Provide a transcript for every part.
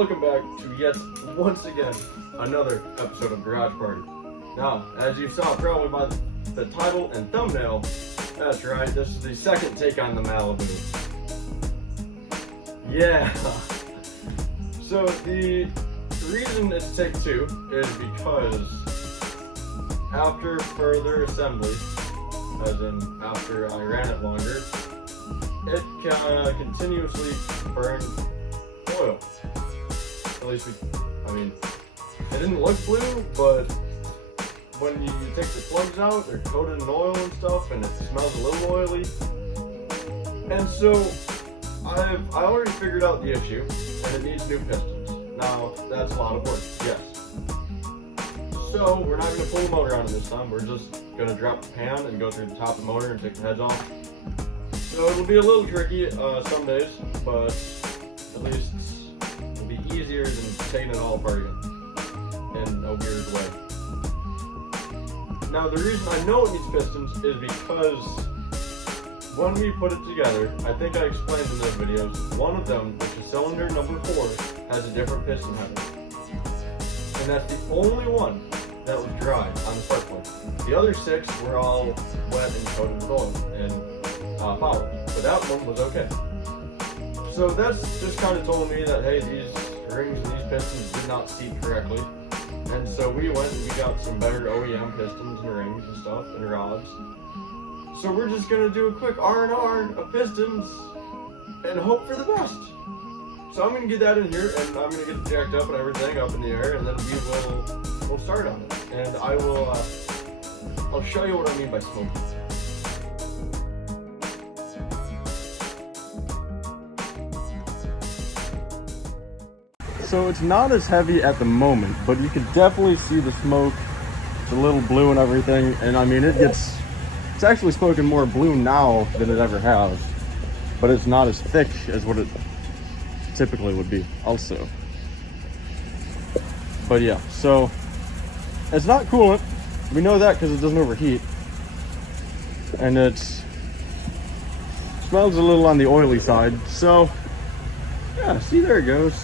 welcome back to yet once again another episode of Garage Party. Now, as you saw probably by the title and thumbnail, that's right, this is the second take on the Malibu. Yeah. So the reason it's take two is because after further assembly, as in after I ran it longer, it continuously burned oil. At least it didn't look blue, but when you take the plugs out, they're coated in oil and stuff, and it smells a little oily. And so I already figured out the issue, and it needs new pistons. Now, that's a lot of work, yes. So we're not going to pull the motor out of this time. We're just going to drop the pan and go through the top of the motor and take the heads off. So it'll be a little tricky some days, but at least it'll be easier than taking it all apart again in a weird way. Now, the reason I know it needs pistons is because when we put it together, I think I explained in those videos, one of them, which is cylinder number 4, has a different piston header. And that's the only one that was dry on the spark plug. The other 6 were all wet and coated with oil and polished, but that one was okay. So that's just kind of told me that, hey, these rings and these pistons did not seat correctly. And so we went and we got some better OEM pistons and rings and stuff and rods. So we're just gonna do a quick R&R of pistons and hope for the best. So I'm gonna get that in here and I'm gonna get it jacked up and everything up in the air, and then we'll start on it. And I'll show you what I mean by smoking. So it's not as heavy at the moment, but you can definitely see the smoke. It's a little blue and everything, and I mean it's actually smoking more blue now than it ever has, but it's not as thick as what it typically would be also. But yeah, so it's not coolant. We know that because it doesn't overheat, and it smells a little on the oily side. So yeah, see, there it goes.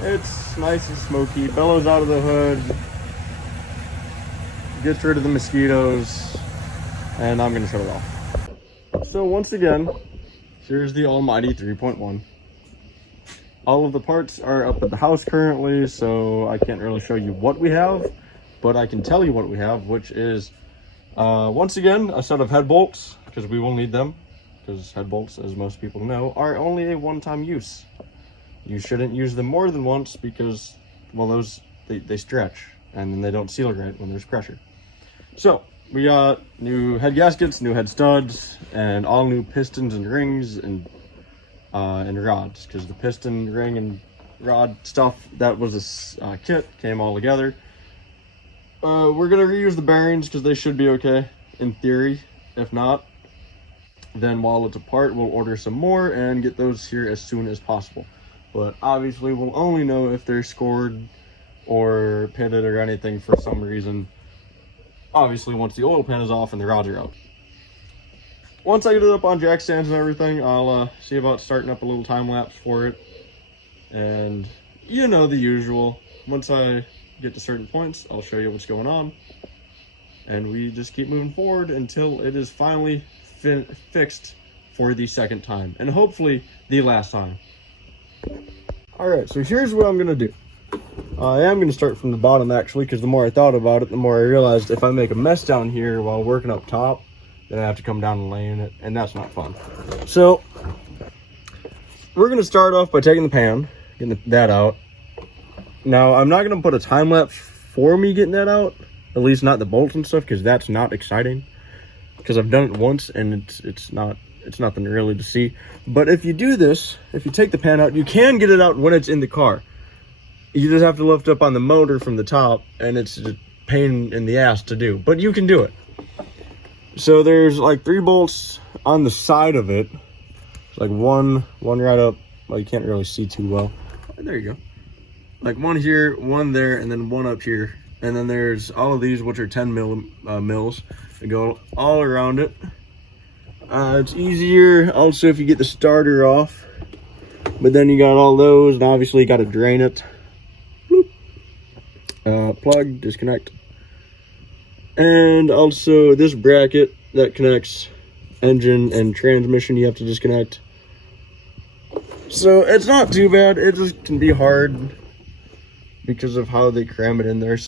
It's nice and smoky, bellows out of the hood, gets rid of the mosquitoes, and I'm gonna shut it off. So once again, here's the almighty 3.1. All of the parts are up at the house currently, so I can't really show you what we have, but I can tell you what we have, which is, once again, a set of head bolts, because we will need them, because head bolts, as most people know, are only a one-time use. You shouldn't use them more than once because, well, those, they stretch and then they don't seal right when there's pressure. So we got new head gaskets, new head studs, and all new pistons and rings and rods, because the piston, ring, and rod stuff that was a kit came all together. We're gonna reuse the bearings because they should be okay in theory. If not, then while it's apart, we'll order some more and get those here as soon as possible. But obviously we'll only know if they're scored or pitted or anything for some reason, obviously once the oil pan is off and the rods are out. Once I get it up on jack stands and everything, I'll see about starting up a little time lapse for it. And you know the usual. Once I get to certain points, I'll show you what's going on. And we just keep moving forward until it is finally fixed for the second time. And hopefully the last time. Alright, so here's what I'm going to do. I am going to start from the bottom actually, because the more I thought about it, the more I realized if I make a mess down here while working up top, then I have to come down and lay in it, and that's not fun. So we're going to start off by taking the pan, getting that out. Now I'm not going to put a time lapse for me getting that out, at least not the bolts and stuff, because that's not exciting, because I've done it once and it's nothing really to see. But if you do this, if you take the pan out, you can get it out when it's in the car. You just have to lift up on the motor from the top, and it's a pain in the ass to do, but you can do it. So there's like 3 bolts on the side of it. It's like one right up. Well, you can't really see too well. There you go. Like one here, one there, and then one up here. And then there's all of these, which are 10 mils. They go all around it. It's easier also if you get the starter off. But then you got all those, and obviously you got to drain it. Plug, disconnect. And also this bracket that connects engine and transmission, you have to disconnect. So it's not too bad. It just can be hard because of how they cram it in there.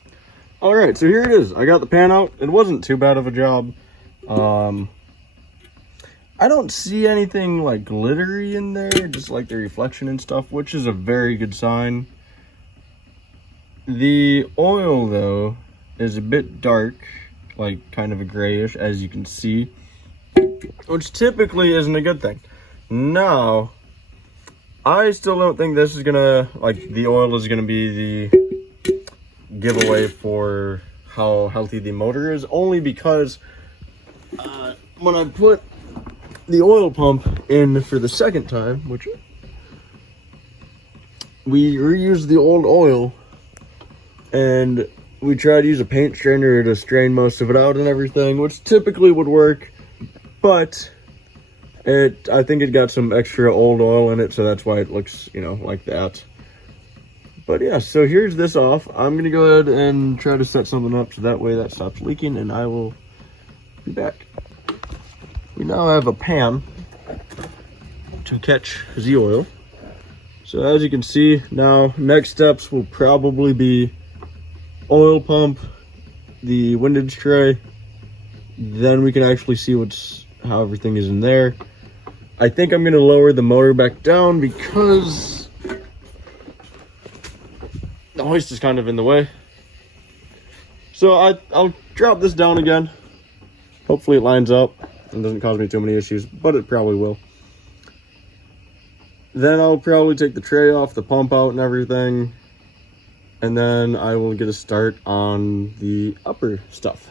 All right, so here it is. I got the pan out. It wasn't too bad of a job. I don't see anything like glittery in there, just like the reflection and stuff, which is a very good sign. The oil though is a bit dark, like kind of a grayish, as you can see, which typically isn't a good thing. Now, I still don't think this is gonna, like, the oil is gonna be the giveaway for how healthy the motor is, only because when I put the oil pump in for the second time, which we reused the old oil, and we tried to use a paint strainer to strain most of it out and everything, which typically would work, but I think it got some extra old oil in it, so that's why it looks, you know, like that. But yeah, so here's this off. I'm gonna go ahead and try to set something up so that way that stops leaking, and I will be back. We now have a pan to catch the oil. So as you can see, now next steps will probably be oil pump, the windage tray, then we can actually see how everything is in there. I think I'm gonna lower the motor back down because the hoist is kind of in the way. So I'll drop this down again. Hopefully it lines up and doesn't cause me too many issues, but it probably will. Then I'll probably take the tray off, the pump out and everything, and then I will get a start on the upper stuff.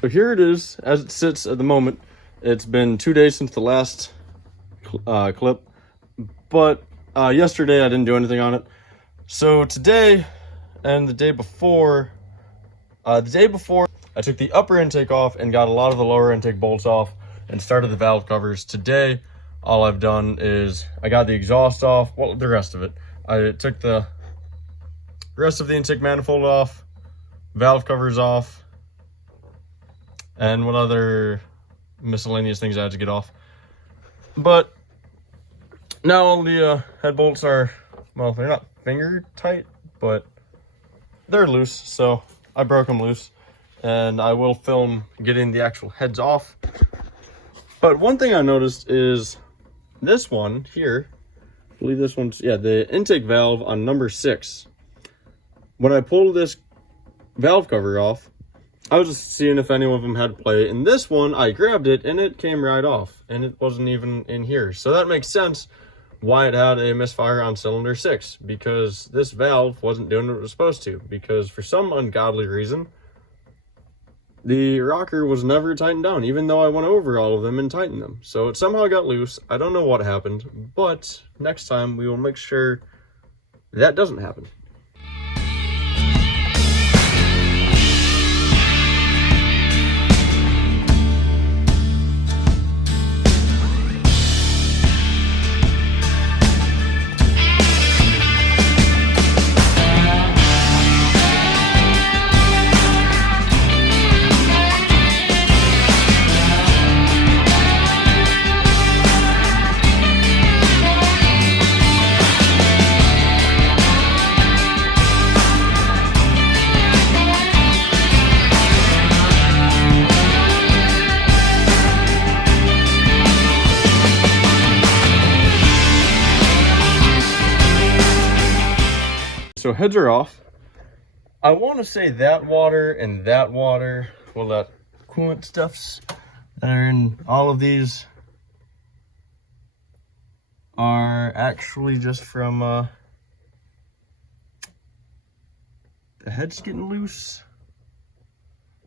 So here it is, as it sits at the moment. It's been 2 days since the last clip, but yesterday I didn't do anything on it. So today and the day before, I took the upper intake off and got a lot of the lower intake bolts off and started the valve covers. Today, all I've done is I got the exhaust off, well, the rest of it. I took the rest of the intake manifold off, valve covers off, and what other miscellaneous things I had to get off. But now all the head bolts are, well, they're not finger tight, but they're loose, so I broke them loose. And I will film getting the actual heads off. But one thing I noticed is this one here, I believe this one's, yeah, the intake valve on number 6. When I pulled this valve cover off, I was just seeing if any of them had play. And this one, I grabbed it and it came right off. And it wasn't even in here. So that makes sense why it had a misfire on cylinder 6. Because this valve wasn't doing what it was supposed to. Because for some ungodly reason, the rocker was never tightened down, even though I went over all of them and tightened them. So it somehow got loose. I don't know what happened, but next time we will make sure that doesn't happen. So heads are off. I want to say that water and that water, well, that coolant stuffs that are in all of these are actually just from the heads getting loose.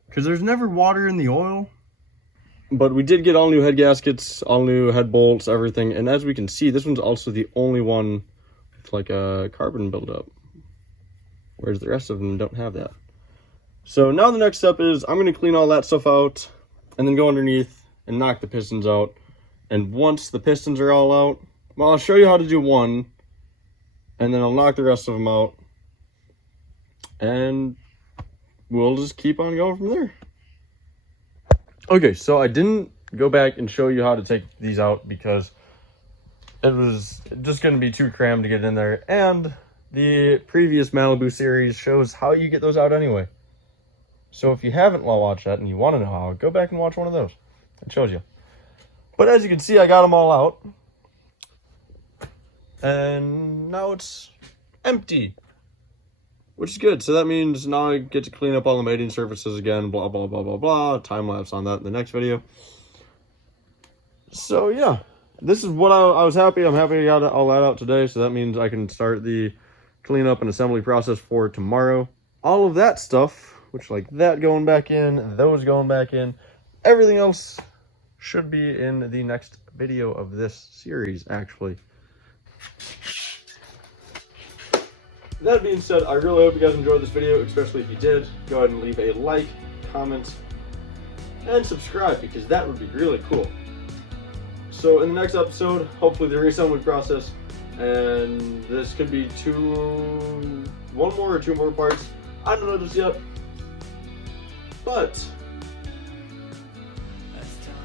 Because there's never water in the oil. But we did get all new head gaskets, all new head bolts, everything. And as we can see, this one's also the only one with like a carbon buildup, whereas the rest of them don't have that. So now the next step is I'm going to clean all that stuff out and then go underneath and knock the pistons out. And once the pistons are all out, well, I'll show you how to do one, and then I'll knock the rest of them out, and we'll just keep on going from there. Okay, so I didn't go back and show you how to take these out because it was just going to be too crammed to get in there, and the previous Malibu series shows how you get those out anyway. So if you haven't watched that and you want to know how, go back and watch one of those. It shows you. But as you can see, I got them all out. And now it's empty, which is good. So that means now I get to clean up all the mating surfaces again, blah, blah, blah, blah, blah. Time lapse on that in the next video. So yeah, this is what I was happy. I'm happy I got all that out today. So that means I can start the cleanup and assembly process for tomorrow. All of that stuff, which like that going back in, those going back in, everything else should be in the next video of this series, actually. That being said, I really hope you guys enjoyed this video, especially if you did. Go ahead and leave a like, comment, and subscribe, because that would be really cool. So in the next episode, hopefully the reassembly process, and this could be one more or two more parts. I don't know just yet. But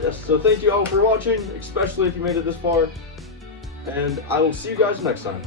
yes, so thank you all for watching, especially if you made it this far. And I will see you guys next time.